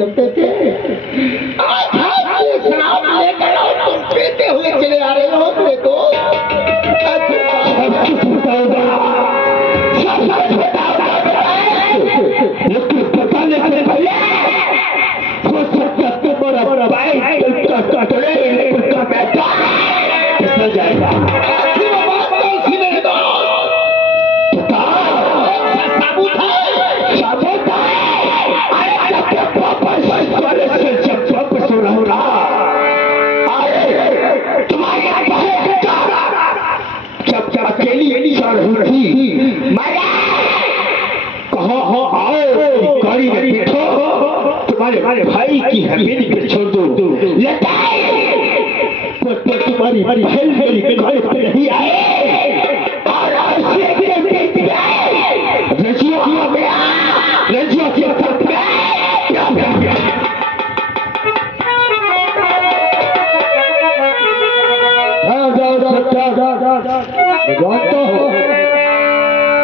करते थे, आज शराब लेकर आओ, तुम पीते हुए चले आ रहे हो। देखो पता नहीं भैया जाएगा तुम्हारे भाई की हवेली पे छोड़ दो, तुम्हारी बहन मेरी घर पे नहीं आए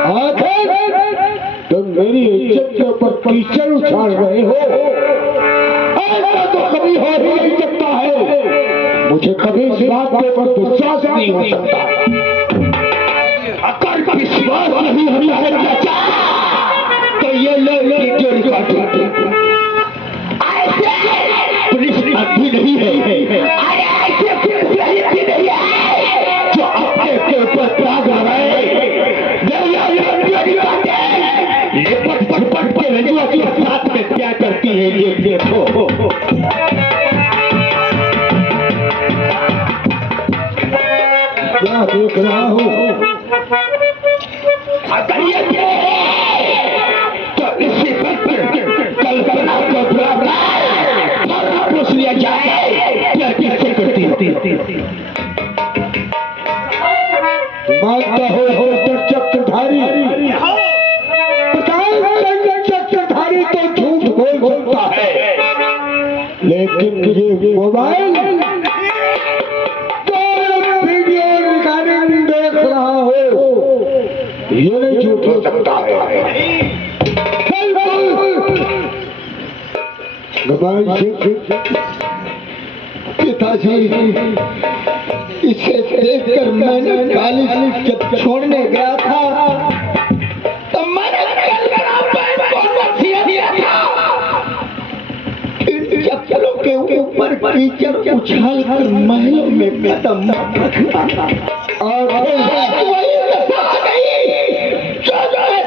और तुम मेरी इज्जत के ऊपर कीचड़ उछाल रहे हो। ऐसा तो कभी हो ही नहीं सकता है। मुझे कभी इस बात के ऊपर विश्वास नहीं हो सकता। अगर का विश्वास नहीं होता है तो ये पुलिस भी नहीं है, जो अपने के ऊपर ताक लगाए पट के रजुआ के साथ में क्या करती है ये देखो। क्या देख रहा हूँ? अगर ये तो इसी कल्पना को पूछ लिया जाए क्या कैसे करती होती। मानता हो चक्रधारी, चक्रधारी तो झूठ बोल सकता है, लेकिन ये मोबाइल तो वीडियो रिकॉर्डिंग देख रहा हो, ये नहीं झूठ हो सकता है। पिताजी, इसे देखकर मैंने कॉलेज जब छोड़ने गया था तो मैंने चप्पलों के ऊपर कीचड़ उछाल कर महल में कदम रखता था और वही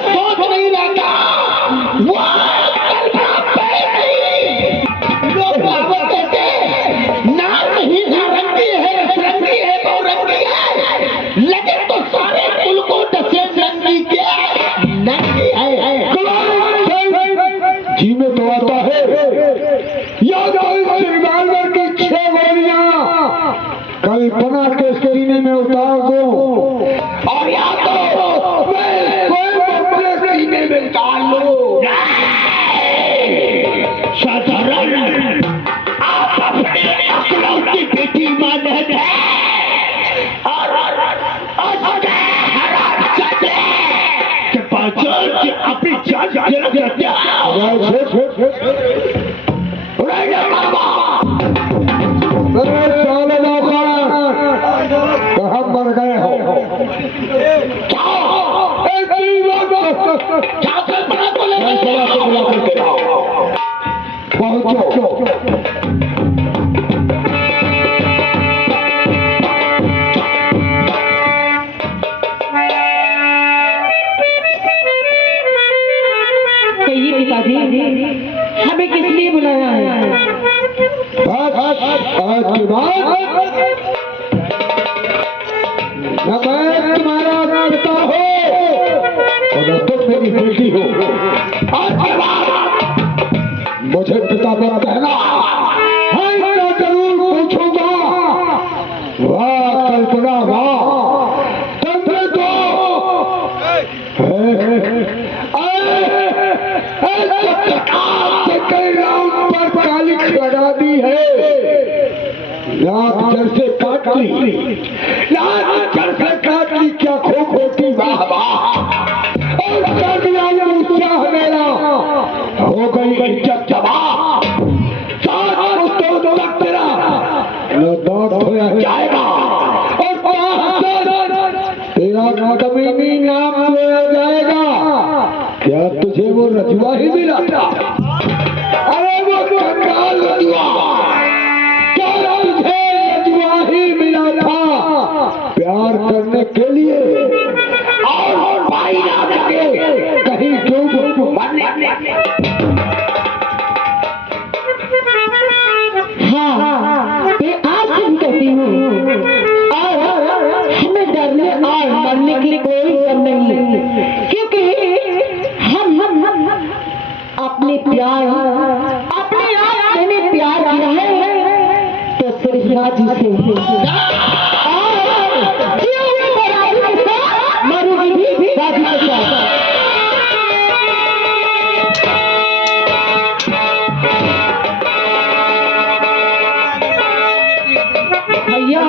सोच नहीं रहता वो जी में तो आता है। याद रिवाल्वर की 6 गोलियां कल्पना के सीने में उतार दो और या तो मैं सीने में डाल लो। साधारण आप अपनी अकलौती बेटी मानद है और अपनी कहाँ मर गए हो? हमें किस लिए बुलाया है? आज के बाद न मैं तुम्हारा पिता हो और न तुम मेरी बेटी हो। आज के बाद मुझे पिता पर कहना है तो जरूर पूछूंगा। वाह कल्पना, वाह तंत्र तो लगा दी है, लाख जड़ से काट ली, लाख जड़ से काट ली। क्या खो खोटी वाह वाह और कर दिया ये उत्साह मेरा, हो गई इज्जत जवाब। बनने की कोई जरूरत नहीं, क्योंकि हम अपने प्यार अपने आप मैंने प्यार किया है तो सिर्फ राजू से जीऊंगी राजू के साथ, मरूंगी भी राजू के साथ। भैया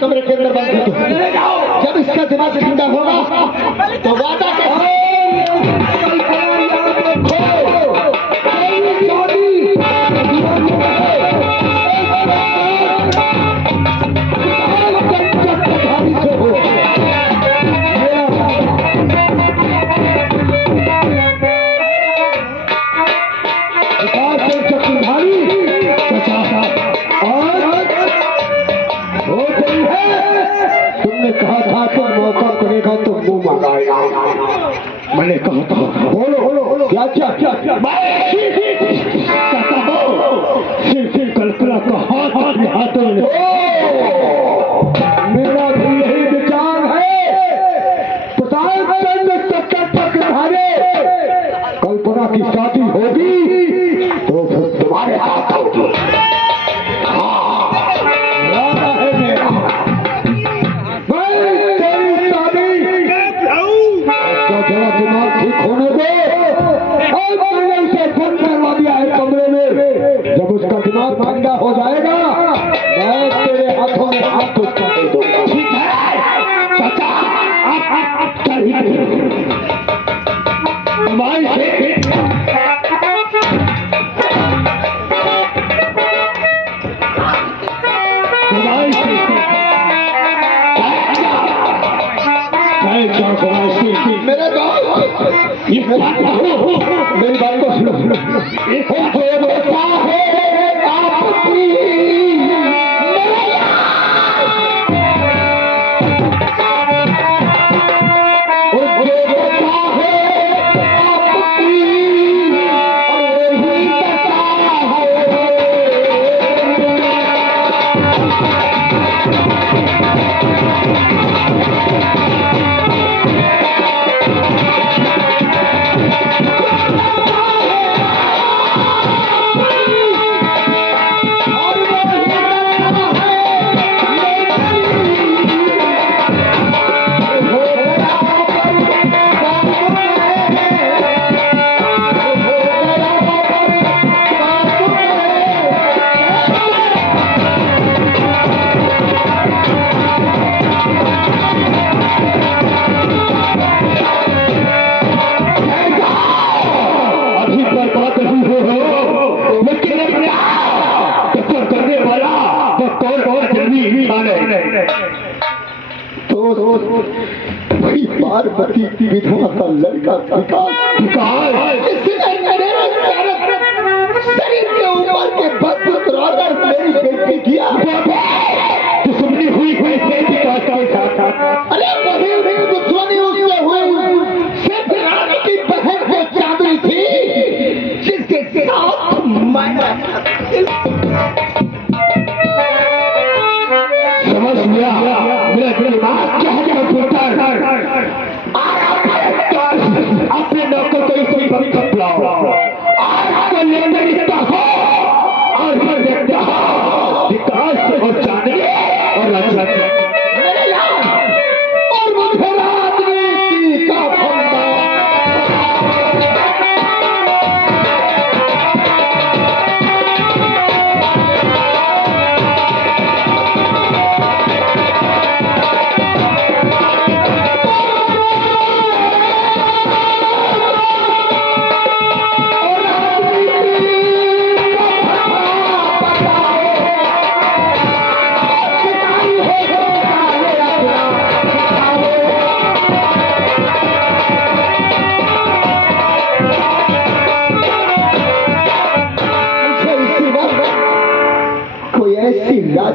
कमरे के अंदर बंद कर दो। जब इसका दिमाग ठंडा होगा तो वादा मैंने कहा था बोलो क्या क्या क्या क्या सिर कल्पना का हाथों में मेरा भी यही विचार है। कल्पना की शादी होगी तो फिर तुम्हारे साथ होगी। जरा दिमाग ठीक होने दो। मैंने उसे बंद करवा दिया है कमरे में। जब उसका दिमाग ठंडा हो जाएगा मैं तेरे हाथों में हाथ उसका दे दूंगा। ठीक है चाचा आप चाहिए मेरे दोस्त मेरी बात को सुनो। ही खाने तो वही पार्वती विधवा का लड़का विकास इसने मेरे शरीर के ऊपर के बस उतराकर मेरी बेइज्जती किया। दुश्मनी हुई कैसे विकास के साथ? अरे वही दुश्मनी उससे हुई सिर्फ रानी की बहन को चांदनी थी जिसके साथ मैं समझ लिया। मेरा दिमाग क्या क्या फूटा अपने नौकर को इसी वक्त बुलाओ आपको लेकर रिश्ता हो और फिर देखता हो विकास और चांदनी और मेरे यार और मुझे राजनीति का फंदा।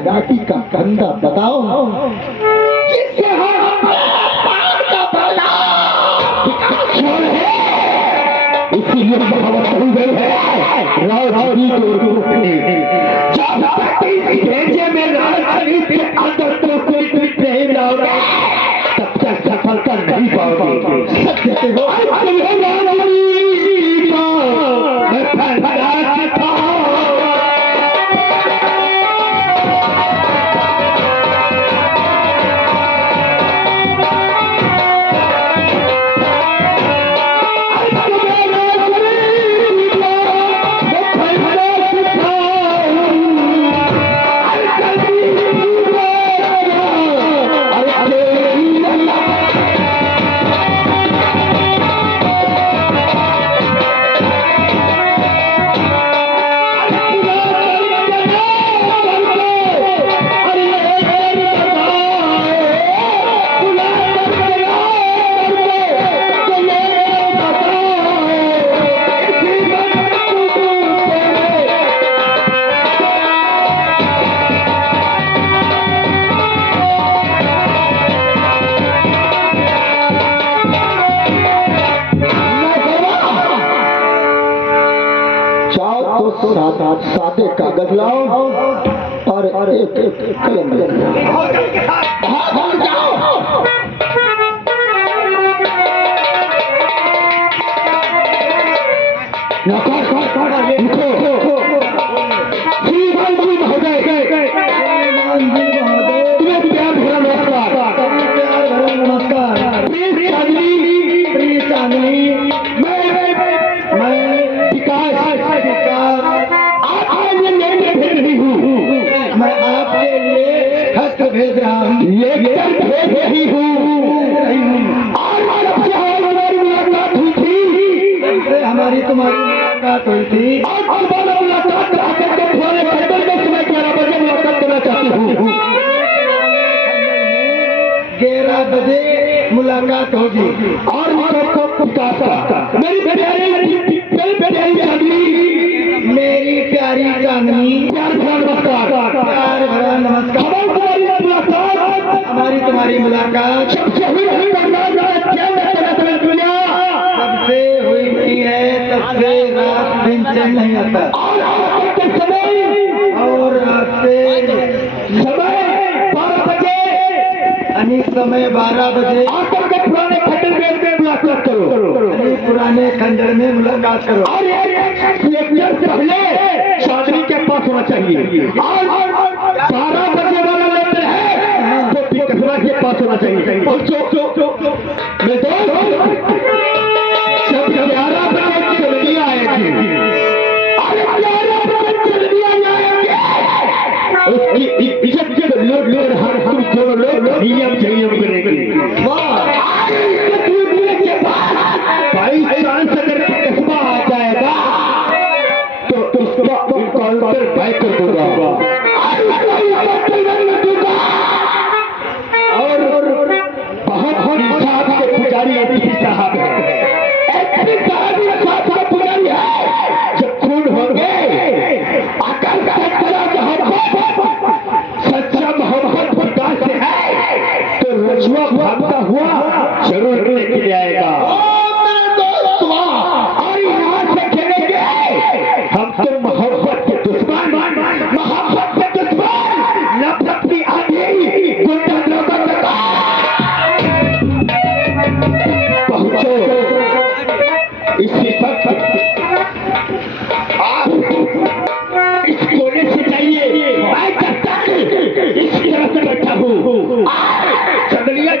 राजनीति का कंधा बताओ जिससे इसीलिए हो गई है भेजे में राजनीति के अंदर तो कोई नहीं लाओगे तब तक सफलता नहीं पाओगे। सत्य हो सादे कागज लाओ और एक कलम लाओ। हमारी तुम्हारी मुलाकात हुई थी और मुलाकात समय 11 बजे मुलाकात करना चाहती हूँ। 11 बजे मुलाकात होगी और मेरी प्यारी चांदनी प्यार भरा नमस्कार प्यार भरा नमस्कार। हमारी तुम्हारी मुलाकात सबसे हुई है तब से रात दिन चल नहीं आता और रात समय 12 बजे समय 12 बजे पुराने खंडर में मुलाकात करो पुराने खंडर में मुलाकात करो और पहले चांदनी के पास होना चाहिए और 12 बजे वाला लेते हैं तो पिकसरा के पास होना चाहिए और मैं जब 11 बजे चलनी आएगी अरे 11 बजे चलनी आएगी उसकी इज्जत के लोग हम दोनों लोग नियम करेंगे। भाई चांस अगर कस्बा आ जाएगा तो उसका भाई कर दूंगा चंदलिया